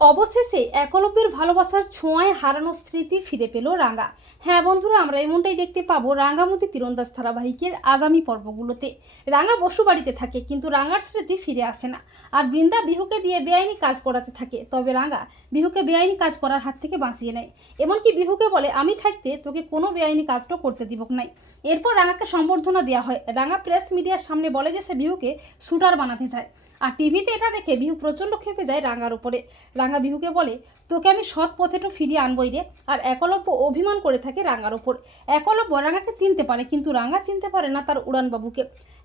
অবশেষে একলব্যের ভালোবাসার ছোঁয়ায় হারানো স্মৃতি ফিরে পেল রাঙা। হ্যাঁ বন্ধুরা, আমরা এমনটাই দেখতে পাবো রাঙামতি তীরন্দাজ ধারাবাহিকের আগামী পর্বগুলোতে। রাঙা বসু বাড়িতে থাকে, কিন্তু রাঙার স্মৃতি ফিরে আসে না। আর বৃন্দা বিহুকে দিয়ে বেআইনি কাজ করাতে থাকে, তবে রাঙা বিহুকে বেআইনি কাজ করার হাত থেকে বাঁচিয়ে নেয়। এমনকি বিহুকে বলে, আমি থাকতে তোকে কোনো বেআইনি কাজটা করতে দিব নাই। এরপর রাঙাকে সম্বর্ধনা দেওয়া হয়। রাঙা প্রেস মিডিয়ার সামনে বলে যে সে বিহুকে শুটার বানাতে চায়। আর টিভিতে এটা দেখে বিহু প্রচণ্ড ক্ষেপে যায় রাঙার উপরে। রাঙা বিহুকে বলে, তোকে আমি সৎ পথেটা ফিরিয়ে আনবই রে। আর একলব্য অভিমান করে থাকে রাঙার ওপর। একলব্য রাঙাকে চিনতে পারে, কিন্তু রাঙা চিনতে পারে না তার উড়ানবাবুকে।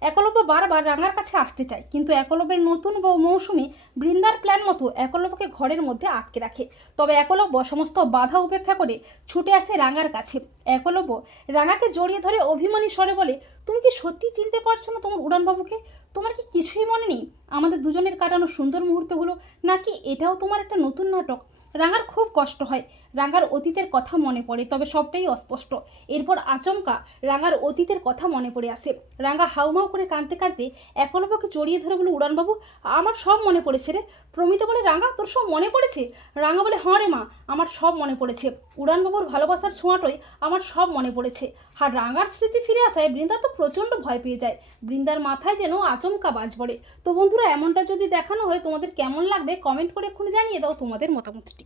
একলব্য বারবার রাঙার কাছে আসতে চায়, কিন্তু একলব্যের নতুন বউ মৌসুমী বৃন্দার প্ল্যান মতো একলব্যকে ঘরের মধ্যে আটকে রাখে। তবে একলব্য সমস্ত বাধা উপেক্ষা করে ছুটে আসে রাঙার কাছে। একলব্য রাঙাকে জড়িয়ে ধরে অভিমানী স্বরে বলে, তুমি কি সত্যি চিনতে পারছো না তোমার উড়ানবাবুকে? তোমার কি কিছুই মনে নেই আমাদের দুজনের কাটানো সুন্দর মুহূর্তগুলো? নাকি এটাও তোমার একটা নতুন নাটক? রাঙার খুব কষ্ট হয়। রাঙার অতীতের কথা মনে পড়ে, তবে সবটাই অস্পষ্ট। এরপর আচমকা রাঙার অতীতের কথা মনে পড়ে আসে। রাঙা হাউমাউ করে কাঁদতে কাঁদতে একলব্যকে জড়িয়ে ধরে বলে, উড়ানবাবু আমার সব মনে পড়েছে রে। প্রমিতা বলে, রাঙা তোর সব মনে পড়েছে? রাঙা বলে, হ্যাঁ রে মা, আমার সব মনে পড়েছে। উড়ানবাবুর ভালোবাসার ছোঁয়াটাই আমার সব মনে পড়েছে। আর রাঙার স্মৃতি ফিরে আসায় বৃন্দা তো প্রচণ্ড ভয় পেয়ে যায়। বৃন্দার মাথায় যেন আচমকা বাজ পড়ে। তো বন্ধুরা, এমনটা যদি দেখানো হয় তোমাদের কেমন লাগবে কমেন্ট করে এক্ষুনি জানিয়ে দাও তোমাদের মতামতটি।